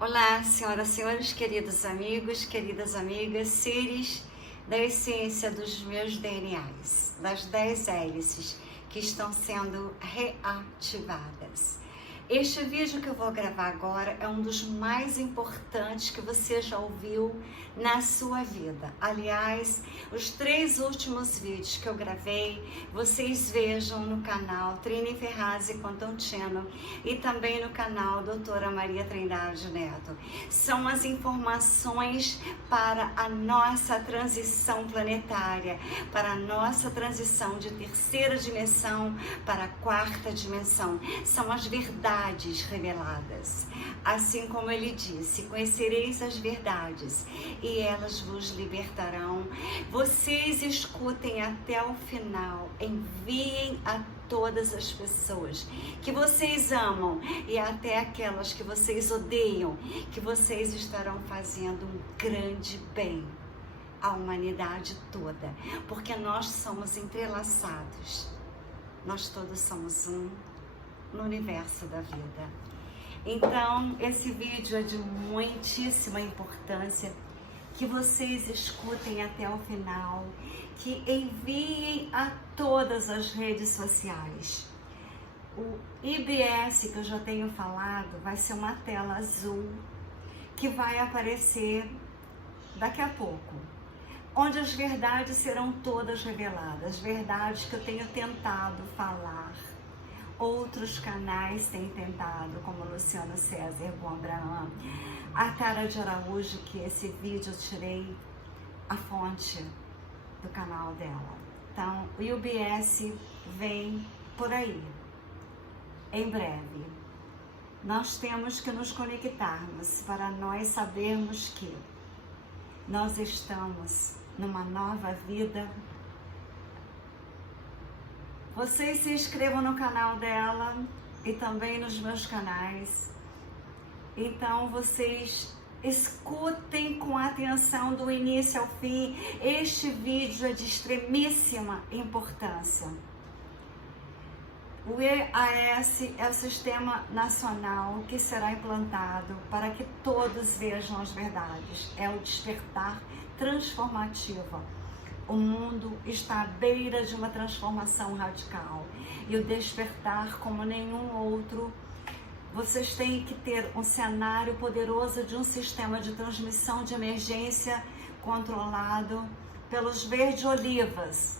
Olá, senhoras e senhores, queridos amigos, queridas amigas, seres da essência dos meus DNAs, das 10 hélices que estão sendo reativadas. Este vídeo que eu vou gravar agora é um dos mais importantes que você já ouviu na sua vida. Aliás, os 3 últimos vídeos que eu gravei, vocês vejam no canal Trini Ferraz e Constantino e também no canal Doutora Maria Trindade Neto. São as informações para a nossa transição planetária, para a nossa transição de terceira dimensão para a quarta dimensão. São as verdades reveladas. Assim como ele disse, conhecereis as verdades e elas vos libertarão. Vocês escutem até o final, enviem a todas as pessoas que vocês amam e até aquelas que vocês odeiam, que vocês estarão fazendo um grande bem à humanidade toda, porque nós somos entrelaçados, nós todos somos um no universo da vida. Então, esse vídeo é de muitíssima importância que vocês escutem até o final, que enviem a todas as redes sociais. O IBS que eu já tenho falado vai ser uma tela azul que vai aparecer daqui a pouco, onde as verdades serão todas reveladas, verdades que eu tenho tentado falar. Outros canais têm tentado, como Luciano César, Ergon Abraham, a Tara de Araújo, que esse vídeo eu tirei a fonte do canal dela. Então, o UBS vem por aí, em breve. Nós temos que nos conectarmos para nós sabermos que nós estamos numa nova vida. Vocês se inscrevam no canal dela e também nos meus canais. Então vocês escutem com atenção do início ao fim. Este vídeo é de extremíssima importância. O EAS é o Sistema Nacional que será implantado para que todos vejam as verdades. É o despertar transformativo. O mundo está à beira de uma transformação radical e o despertar como nenhum outro. Vocês têm que ter um cenário poderoso de um sistema de transmissão de emergência controlado pelos verde-olivas,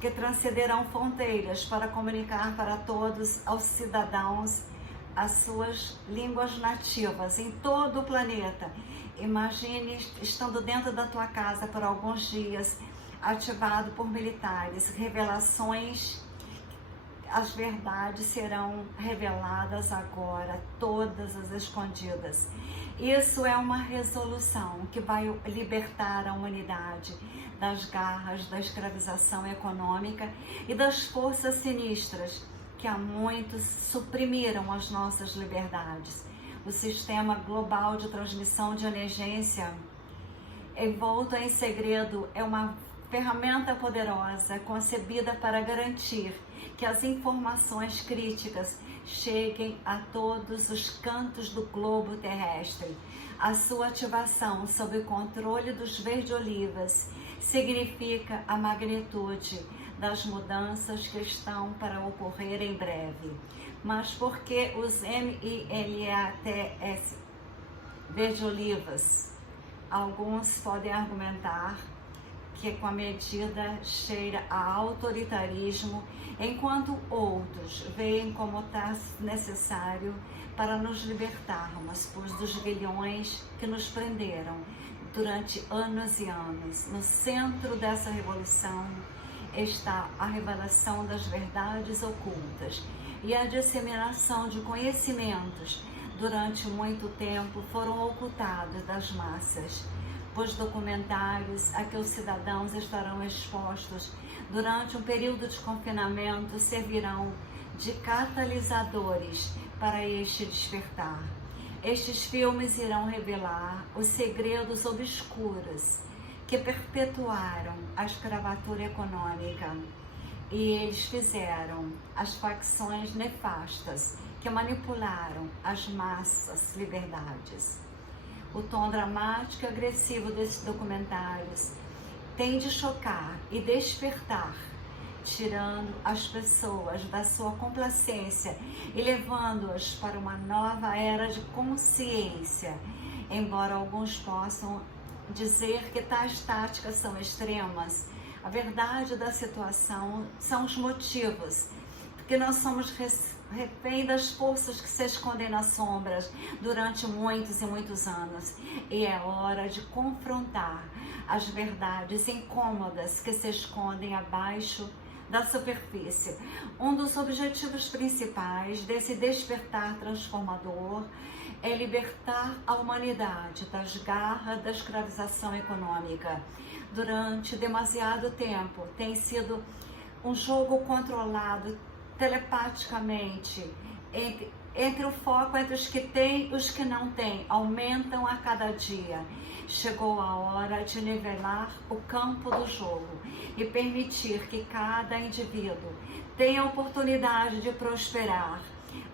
que transcenderão fronteiras para comunicar para todos os cidadãos as suas línguas nativas em todo o planeta. Imagine estando dentro da tua casa por alguns dias, ativado por militares, revelações, as verdades serão reveladas agora, todas as escondidas. Isso é uma resolução que vai libertar a humanidade das garras da escravização econômica e das forças sinistras que há muitos suprimiram as nossas liberdades. O sistema global de transmissão de emergência, envolto em segredo, é uma ferramenta poderosa concebida para garantir que as informações críticas cheguem a todos os cantos do globo terrestre. A sua ativação sob o controle dos verde-olivas significa a magnitude das mudanças que estão para ocorrer em breve. Mas por que os MILATS verde-olivas? Alguns podem argumentar que com a medida cheira a autoritarismo, enquanto outros veem como está necessário para nos libertarmos dos grilhões que nos prenderam durante anos e anos. No centro dessa revolução está a revelação das verdades ocultas e a disseminação de conhecimentos durante muito tempo foram ocultados das massas, pois documentários a que os cidadãos estarão expostos durante um período de confinamento servirão de catalisadores para este despertar. Estes filmes irão revelar os segredos obscuros que perpetuaram a escravatura econômica e eles fizeram as facções nefastas que manipularam as massas liberdades. O tom dramático e agressivo desses documentários tem de chocar e despertar, tirando as pessoas da sua complacência e levando-as para uma nova era de consciência. Embora alguns possam dizer que tais táticas são extremas, a verdade da situação são os motivos, porque nós somos refém das forças que se escondem nas sombras durante muitos e muitos anos, e é hora de confrontar as verdades incômodas que se escondem abaixo da superfície. Um dos objetivos principais desse despertar transformador é libertar a humanidade das garras da escravização econômica. Durante demasiado tempo tem sido um jogo controlado telepaticamente entre o foco entre os que têm e os que não têm, aumentam a cada dia. Chegou a hora de nivelar o campo do jogo e permitir que cada indivíduo tenha a oportunidade de prosperar,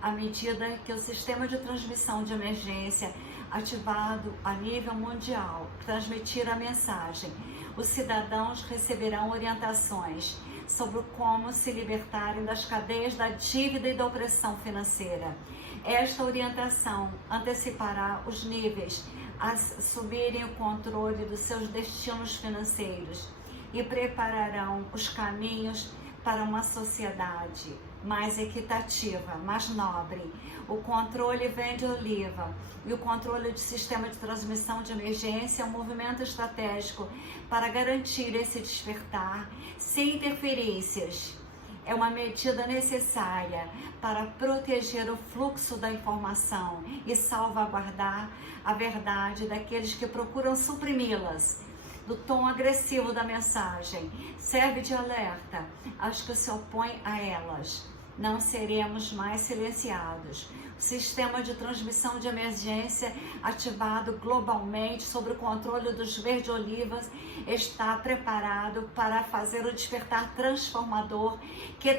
à medida que o sistema de transmissão de emergência ativado a nível mundial transmitir a mensagem. Os cidadãos receberão orientações sobre como se libertarem das cadeias da dívida e da opressão financeira. Esta orientação antecipará os níveis a assumirem o controle dos seus destinos financeiros e prepararão os caminhos para uma sociedade mais equitativa, mais nobre. O controle vem de Oliva e o controle do sistema de transmissão de emergência é um movimento estratégico para garantir esse despertar sem interferências. É uma medida necessária para proteger o fluxo da informação e salvaguardar a verdade daqueles que procuram suprimi-las. Do tom agressivo da mensagem, serve de alerta aos que se opõem a elas. Não seremos mais silenciados. O sistema de transmissão de emergência ativado globalmente sob o controle dos verde-olivas está preparado para fazer o despertar transformador que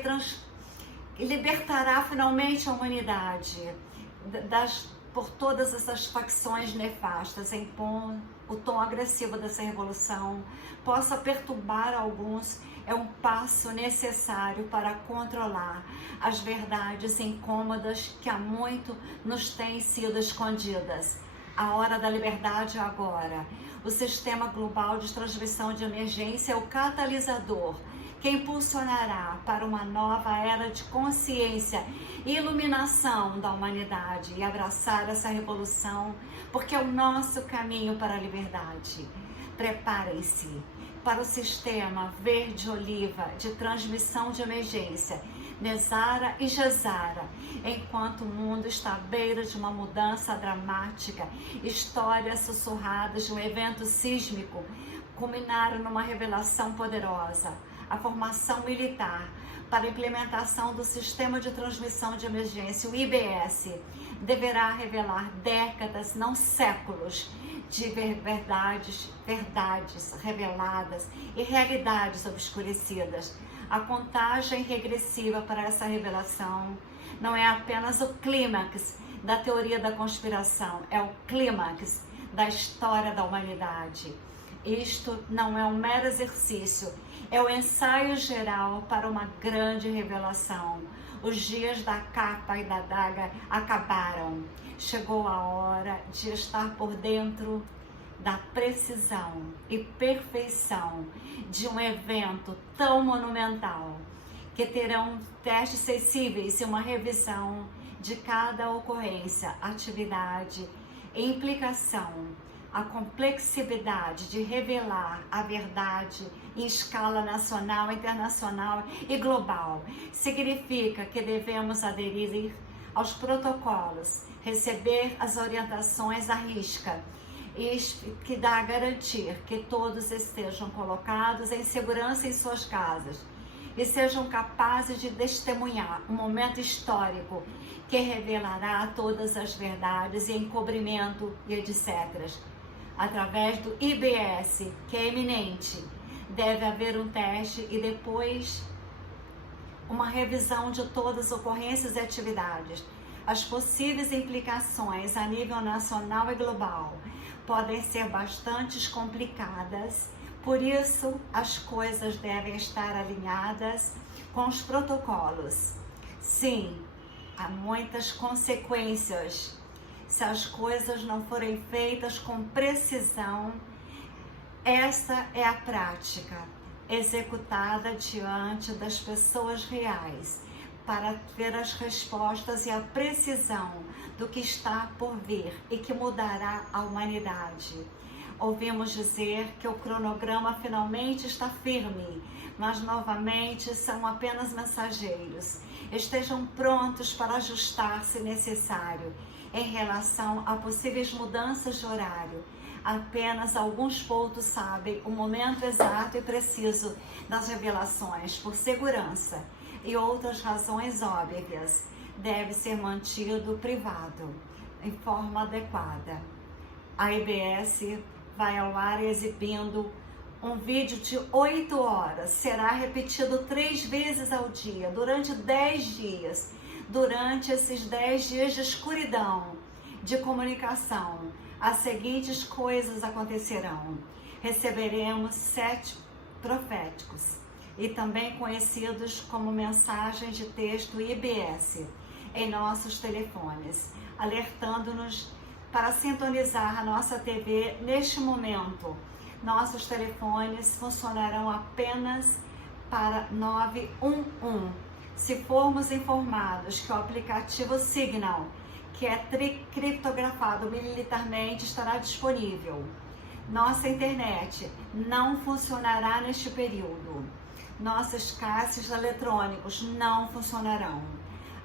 libertará finalmente a humanidade por todas essas facções nefastas. O tom agressivo dessa revolução possa perturbar alguns, é um passo necessário para controlar as verdades incômodas que há muito nos têm sido escondidas. A hora da liberdade é agora. O sistema global de transmissão de emergência é o catalisador que impulsionará para uma nova era de consciência e iluminação da humanidade e abraçar essa revolução, porque é o nosso caminho para a liberdade. Preparem-se para o sistema verde-oliva de transmissão de emergência, Nezara e Gezara, enquanto o mundo está à beira de uma mudança dramática. Histórias sussurradas de um evento sísmico culminaram numa revelação poderosa. A formação militar para a implementação do sistema de transmissão de emergência, o IBS, deverá revelar décadas, não séculos, de verdades reveladas e realidades obscurecidas. A contagem regressiva para essa revelação não é apenas o clímax da teoria da conspiração, é o clímax da história da humanidade. Isto não é um mero exercício, é o ensaio geral para uma grande revelação. Os dias da capa e da daga acabaram. Chegou a hora de estar por dentro da precisão e perfeição de um evento tão monumental, que terão testes sensíveis e uma revisão de cada ocorrência, atividade e implicação. A complexidade de revelar a verdade em escala nacional, internacional e global significa que devemos aderir aos protocolos, receber as orientações à risca e que dá a garantir que todos estejam colocados em segurança em suas casas e sejam capazes de testemunhar um momento histórico que revelará todas as verdades e encobrimento e etc. Através do IBS, que é eminente, deve haver um teste e depois uma revisão de todas as ocorrências e atividades. as possíveis implicações a nível nacional e global podem ser bastante complicadas, por isso as coisas devem estar alinhadas com os protocolos. Sim, há muitas consequências se as coisas não forem feitas com precisão. Essa é a prática executada diante das pessoas reais para ver as respostas e a precisão do que está por vir e que mudará a humanidade. Ouvimos dizer que o cronograma finalmente está firme, mas novamente são apenas mensageiros. Estejam prontos para ajustar se necessário em relação a possíveis mudanças de horário. Apenas alguns poucos sabem o momento exato e preciso das revelações por segurança e outras razões óbvias. Deve ser mantido privado em forma adequada. A IBS vai ao ar exibindo um vídeo de 8 horas. Será repetido 3 vezes ao dia, durante 10 dias. Durante esses 10 dias de escuridão, de comunicação, as seguintes coisas acontecerão. Receberemos 7 proféticos, e também conhecidos como mensagens de texto IBS, em nossos telefones, alertando-nos para sintonizar a nossa TV neste momento. Nossos telefones funcionarão apenas para 911. Se formos informados que o aplicativo Signal, que é criptografado militarmente, estará disponível. Nossa internet não funcionará neste período. Nossos caixas eletrônicos não funcionarão.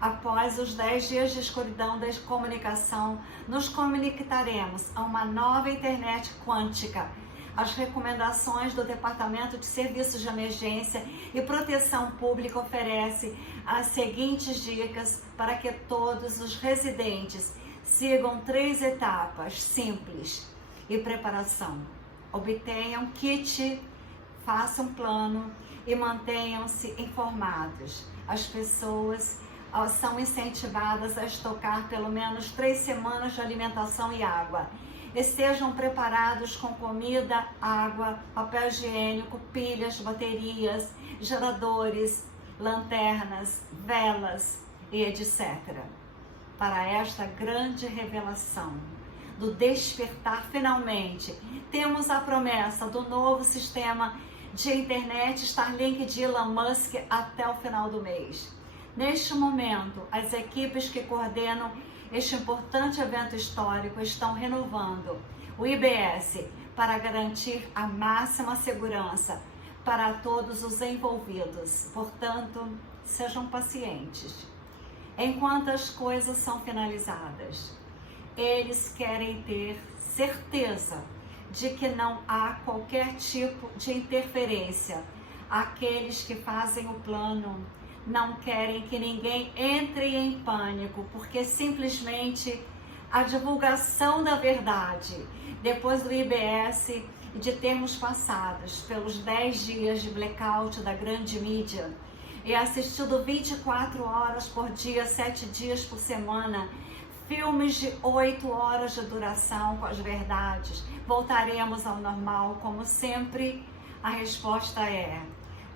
Após os 10 dias de escuridão da comunicação, nos conectaremos a uma nova internet quântica. As recomendações do Departamento de Serviços de Emergência e Proteção Pública oferecem as seguintes dicas para que todos os residentes sigam 3 etapas simples e preparação. Obtenham kit, façam plano e mantenham-se informados. As pessoas são incentivadas a estocar pelo menos 3 semanas de alimentação e água. Estejam preparados com comida, água, papel higiênico, pilhas, baterias, geradores, lanternas, velas e etc. Para esta grande revelação do despertar finalmente, temos a promessa do novo sistema de internet Starlink de Elon Musk até o final do mês. Neste momento, as equipes que coordenam este importante evento histórico estão renovando o IBS para garantir a máxima segurança para todos os envolvidos. Portanto, sejam pacientes. Enquanto as coisas são finalizadas, eles querem ter certeza de que não há qualquer tipo de interferência. Aqueles que fazem o plano não querem que ninguém entre em pânico, porque simplesmente a divulgação da verdade, depois do IBS e de termos passado pelos 10 dias de blackout da grande mídia e assistido 24 horas por dia, 7 dias por semana, filmes de 8 horas de duração com as verdades, voltaremos ao normal como sempre? A resposta é: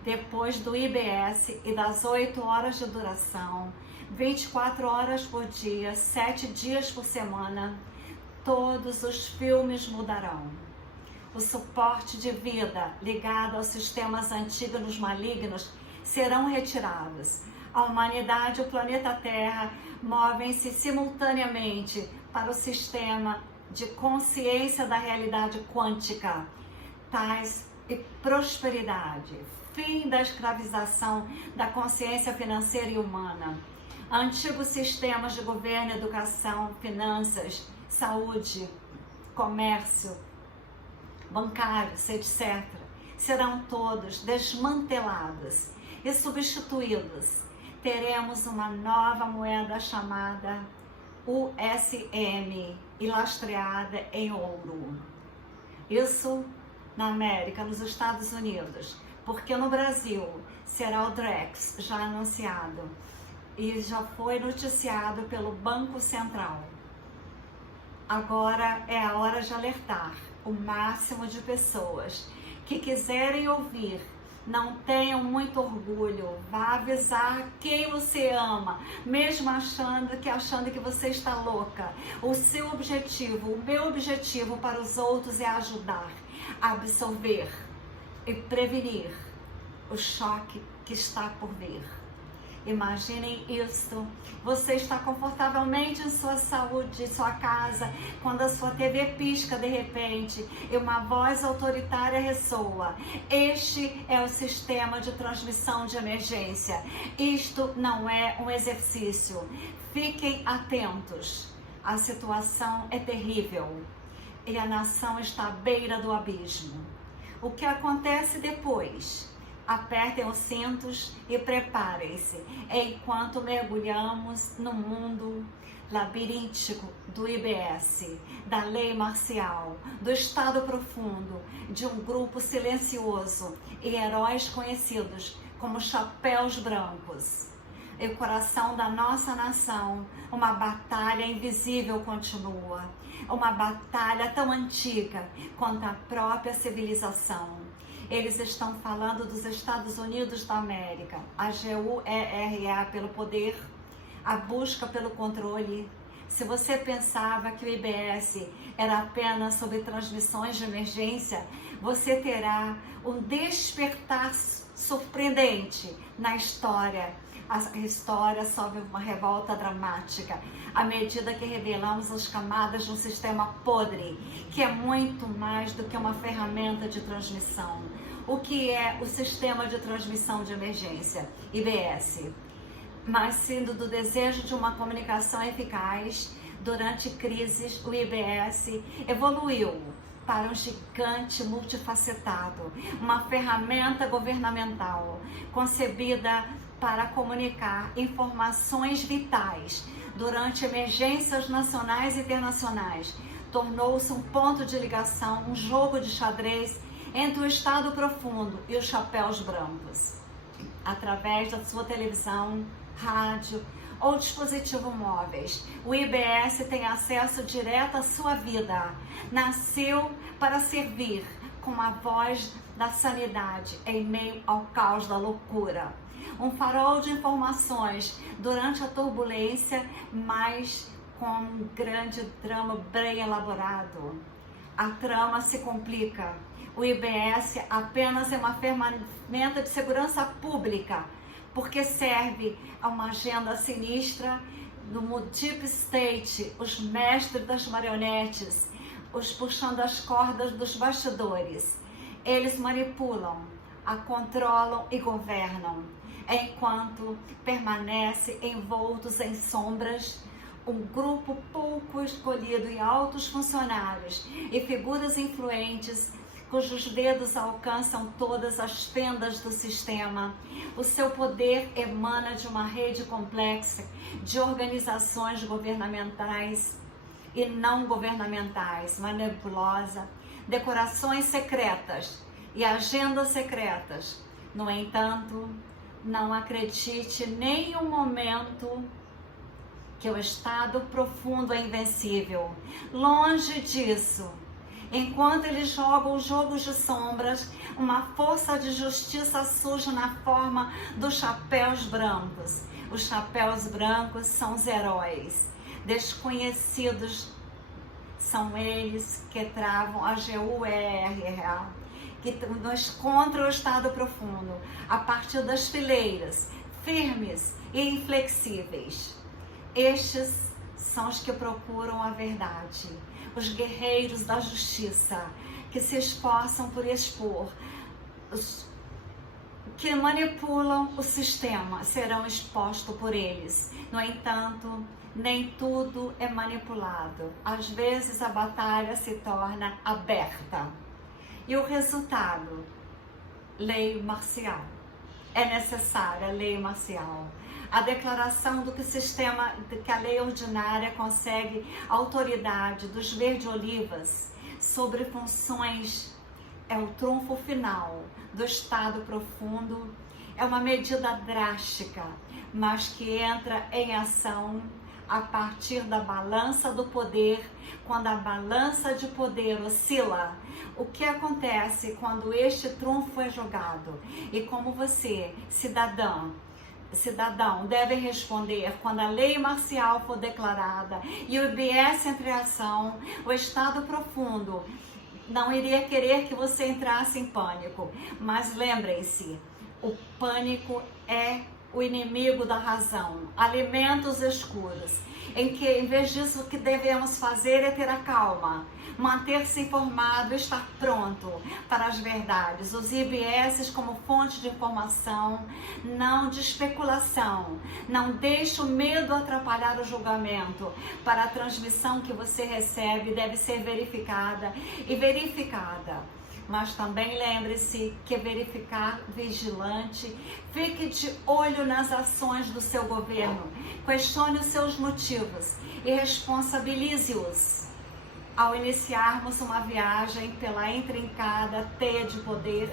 depois do IBS e das 8 horas de duração, 24 horas por dia, 7 dias por semana, todos os filmes mudarão. O suporte de vida ligado aos sistemas antígenos malignos serão retirados. A humanidade e o planeta Terra movem-se simultaneamente para o sistema de consciência da realidade quântica, paz e prosperidade, fim da escravização da consciência financeira e humana. Antigos sistemas de governo, educação, finanças, saúde, comércio, bancários, etc., serão todos desmantelados e substituídos. Teremos uma nova moeda chamada USM e lastreada em ouro. Isso na América, nos Estados Unidos, porque no Brasil será o Drex, já anunciado. e já foi noticiado pelo Banco Central. Agora é a hora de alertar o máximo de pessoas que quiserem ouvir. Não tenham muito orgulho, vá avisar quem você ama, mesmo achando que você está louca. O seu objetivo, o meu objetivo para os outros é ajudar, absorver e prevenir o choque que está por vir. Imaginem isso, você está confortavelmente em sua saúde, em sua casa, quando a sua TV pisca de repente e uma voz autoritária ressoa. Este é o sistema de transmissão de emergência. Isto não é um exercício. Fiquem atentos, a situação é terrível e a nação está à beira do abismo. O que acontece depois? Apertem os cintos e preparem-se, enquanto mergulhamos no mundo labiríntico do IBS, da lei marcial, do estado profundo, de um grupo silencioso e heróis conhecidos como chapéus brancos. E o coração da nossa nação, uma batalha invisível continua, uma batalha tão antiga quanto a própria civilização. Eles estão falando dos Estados Unidos da América, a GUERA pelo poder, a busca pelo controle. Se você pensava que o IBS era apenas sobre transmissões de emergência, você terá um despertar surpreendente na história. A história sofre uma revolta dramática à medida que revelamos as camadas de um sistema podre, que é muito mais do que uma ferramenta de transmissão. O que é o sistema de transmissão de emergência, IBS? Nascendo do desejo de uma comunicação eficaz durante crises, o IBS evoluiu para um gigante multifacetado, uma ferramenta governamental concebida para comunicar informações vitais durante emergências nacionais e internacionais. Tornou-se um ponto de ligação, um jogo de xadrez entre o estado profundo e os chapéus brancos. Através da sua televisão, rádio ou dispositivo móveis, o IBS tem acesso direto à sua vida. Nasceu para servir com a voz da sanidade em meio ao caos da loucura. Um farol de informações durante a turbulência, mas com um grande drama bem elaborado. A trama se complica. O IBS apenas é uma ferramenta de segurança pública, porque serve a uma agenda sinistra do Deep State, os mestres das marionetes, os puxando as cordas dos bastidores. Eles manipulam, a controlam e governam, enquanto permanece envoltos em sombras um grupo pouco escolhido e altos funcionários e figuras influentes cujos dedos alcançam todas as fendas do sistema. O seu poder emana de uma rede complexa de organizações governamentais e não governamentais, manipulosa, decorações secretas e agendas secretas. No entanto, não acredite nem um momento que o estado profundo é invencível. Longe disso. Enquanto eles jogam jogos de sombras, uma força de justiça surge na forma dos chapéus brancos. Os chapéus brancos são os heróis. Desconhecidos são eles que travam a GUERA, que nos contra o estado profundo, a partir das fileiras, firmes e inflexíveis. Estes são os que procuram a verdade, os guerreiros da justiça, que se esforçam por expor, os que manipulam o sistema serão expostos por eles. No entanto, nem tudo é manipulado. Às vezes a batalha se torna aberta. E o resultado? Lei marcial. É necessária a lei marcial. A declaração do que que a lei ordinária consegue autoridade dos verde-olivas sobre funções é o trunfo final do estado profundo é uma medida drástica, mas que entra em ação a partir da balança do poder. Quando a balança de poder oscila, o que acontece quando este trunfo é jogado? E como você, cidadão, deve responder quando a lei marcial for declarada e o IBS entre ação, o estado profundo não iria querer que você entrasse em pânico. Mas lembrem-se, o pânico é o inimigo da razão, alimenta os escuros, em que, em vez disso, o que devemos fazer é ter a calma, manter-se informado, estar pronto para as verdades, os IBS como fonte de informação, não de especulação. Não deixe o medo atrapalhar o julgamento. Para a transmissão que você recebe deve ser verificada e verificada. Mas também lembre-se que verificar vigilante, fique de olho nas ações do seu governo, questione os seus motivos e responsabilize-os. Ao iniciarmos uma viagem pela intrincada teia de poder,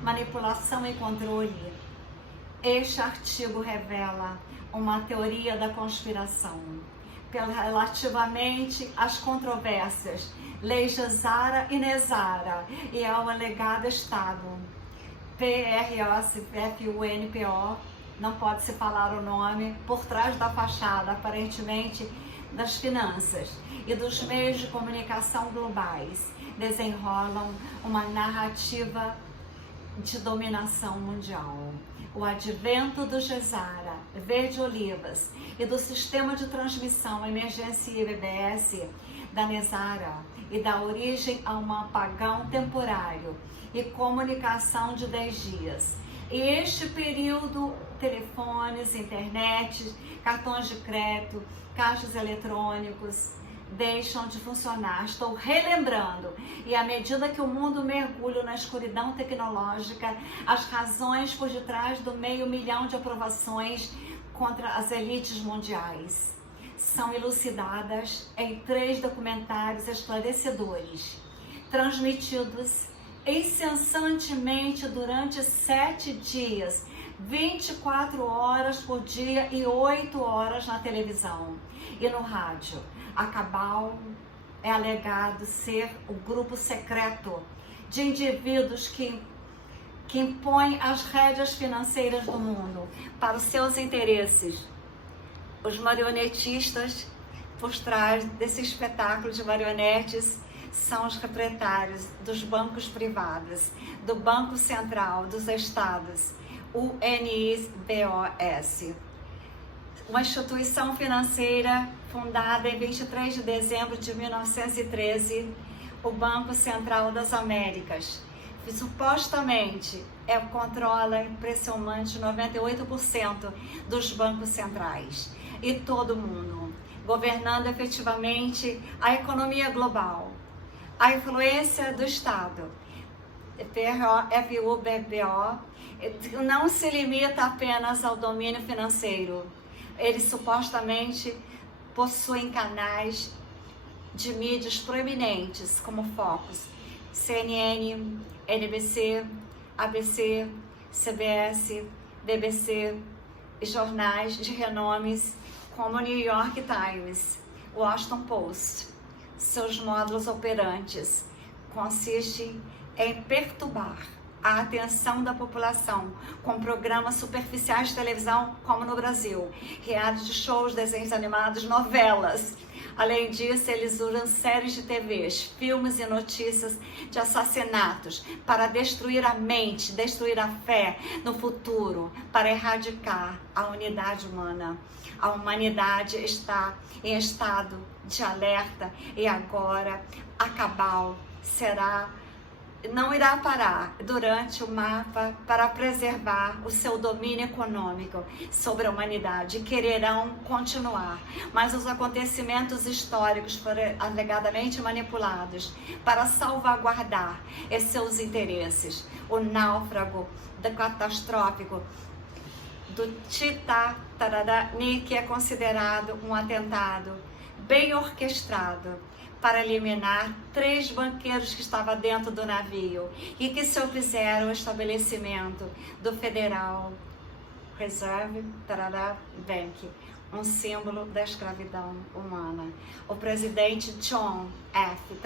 manipulação e controle, este artigo revela uma teoria da conspiração relativamente às controvérsias leis de Zara e Nezara e ao alegado Estado PROFUNPO, não pode se falar o nome, por trás da fachada, aparentemente, das finanças e dos meios de comunicação globais, desenrolam uma narrativa de dominação mundial. O advento do Gezara, Verde Olivas e do sistema de transmissão emergencial IBS da Nezara e dá origem a um apagão temporário e comunicação de 10 dias. E este período, telefones, internet, cartões de crédito, caixas eletrônicos deixam de funcionar. Estou relembrando. E à medida que o mundo mergulha na escuridão tecnológica, as razões por detrás do 500 milhão de aprovações contra as elites mundiais são elucidadas em 3 documentários esclarecedores, transmitidos incessantemente durante 7 dias, 24 horas por dia e 8 horas na televisão e no rádio. A Cabal é alegado ser o grupo secreto de indivíduos que impõem as rédeas financeiras do mundo para os seus interesses. Os marionetistas por trás desse espetáculo de marionetes são os proprietários dos bancos privados, do Banco Central dos Estados, UNIBOS, uma instituição financeira fundada em 23 de dezembro de 1913, o Banco Central das Américas, que supostamente controla impressionante 98% dos bancos centrais e todo mundo, governando efetivamente a economia global. A influência do Estado, FUBBO, não se limita apenas ao domínio financeiro. Eles supostamente possuem canais de mídias proeminentes como focos CNN, NBC, ABC, CBS, BBC e jornais de renomes como New York Times, Washington Post. Seus módulos operantes consistem em perturbar a atenção da população com programas superficiais de televisão, como no Brasil, reality shows, desenhos animados, novelas. Além disso, eles usam séries de TVs, filmes e notícias de assassinatos para destruir a mente, destruir a fé no futuro, para erradicar a unidade humana. A humanidade está em estado de alerta e agora a Cabal não irá parar durante o mapa para preservar o seu domínio econômico sobre a humanidade. Quererão continuar, mas os acontecimentos históricos foram alegadamente manipulados para salvaguardar seus interesses. O náufrago catastrófico do Titanic, que é considerado um atentado bem orquestrado para eliminar 3 banqueiros que estavam dentro do navio e que se opuseram ao estabelecimento do Federal Reserve Bank, um símbolo da escravidão humana. O presidente John F.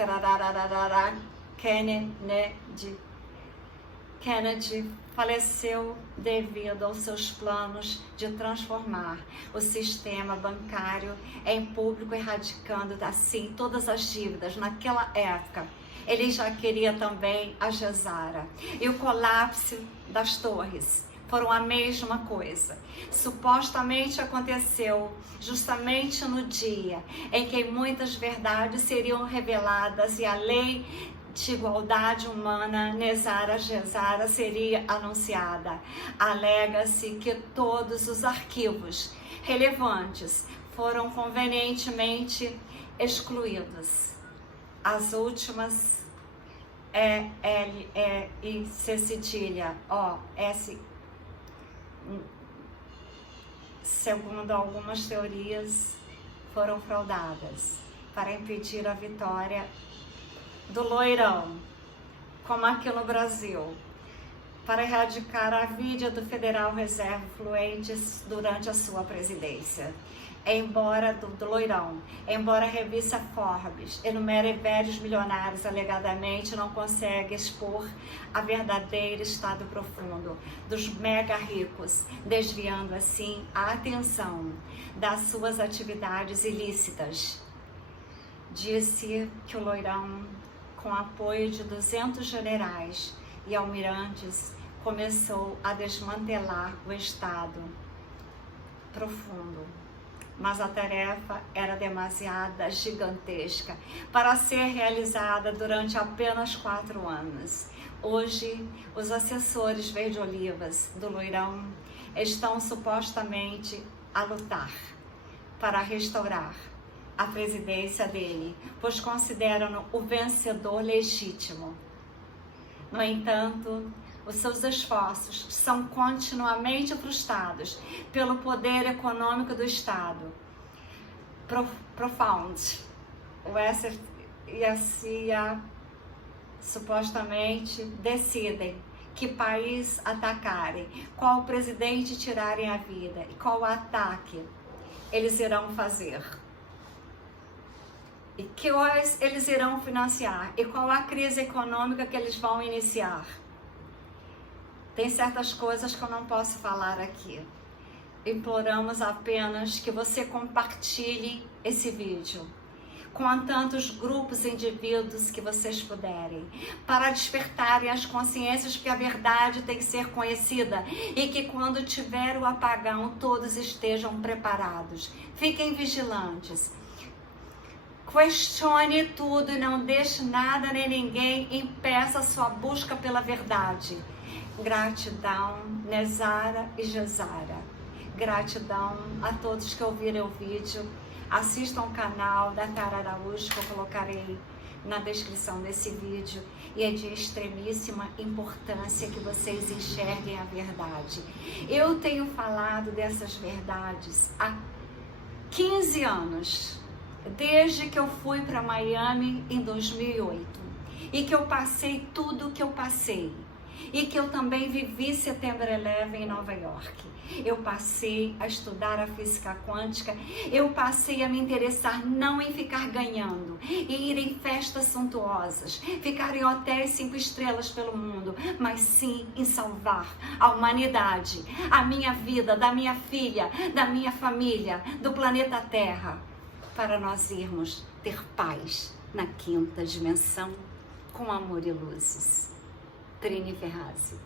Kennedy faleceu devido aos seus planos de transformar o sistema bancário em público, erradicando assim todas as dívidas. Naquela época, ele já queria também a Gezara. E o colapso das torres foram a mesma coisa. Supostamente aconteceu justamente no dia em que muitas verdades seriam reveladas e a lei de igualdade humana Nezara-Gezara seria anunciada. Alega-se que todos os arquivos relevantes foram convenientemente excluídos. As últimas E C cedilha O S, segundo algumas teorias, foram fraudadas para impedir a vitória do loirão, como aqui no Brasil, para erradicar a vida do Federal Reserve Fluentes durante a sua presidência. Do loirão, embora a revista Forbes enumere velhos milionários, alegadamente não consegue expor a verdadeiro estado profundo dos mega ricos, desviando assim a atenção das suas atividades ilícitas. Disse que o loirão, com apoio de 200 generais e almirantes, começou a desmantelar o Estado profundo. Mas a tarefa era demasiado gigantesca para ser realizada durante apenas 4 anos. Hoje, os assessores verde-olivas do loirão estão supostamente a lutar para restaurar a presidência dele, pois consideram-no o vencedor legítimo. No entanto, os seus esforços são continuamente frustrados pelo poder econômico do Estado. Profound, o SF e a CIA supostamente decidem que país atacarem, qual presidente tirarem a vida e qual ataque eles irão fazer. E que eles irão financiar e qual a crise econômica que eles vão iniciar. Tem certas coisas que eu não posso falar aqui. Imploramos apenas que você compartilhe esse vídeo com tantos grupos e indivíduos que vocês puderem, para despertarem as consciências que a verdade tem que ser conhecida e que quando tiver o apagão todos estejam preparados. Fiquem vigilantes. Questione tudo e não deixe nada nem ninguém impeça a sua busca pela verdade. Gratidão, Nezara e Gezara. Gratidão a todos que ouviram o vídeo. Assistam o canal da Tara Araújo, que eu colocarei na descrição desse vídeo. E é de extremíssima importância que vocês enxerguem a verdade. Eu tenho falado dessas verdades há 15 anos. Desde que eu fui para Miami em 2008 e que eu passei tudo o que eu passei e que eu também vivi Setembro 11 em Nova York. Eu passei a estudar a física quântica, eu passei a me interessar não em ficar ganhando, e ir em festas suntuosas, ficar em hotéis 5 estrelas pelo mundo, mas sim em salvar a humanidade, a minha vida, da minha filha, da minha família, do planeta Terra, para nós irmos ter paz na 5ª dimensão com amor e luzes. Trini Ferrazzi.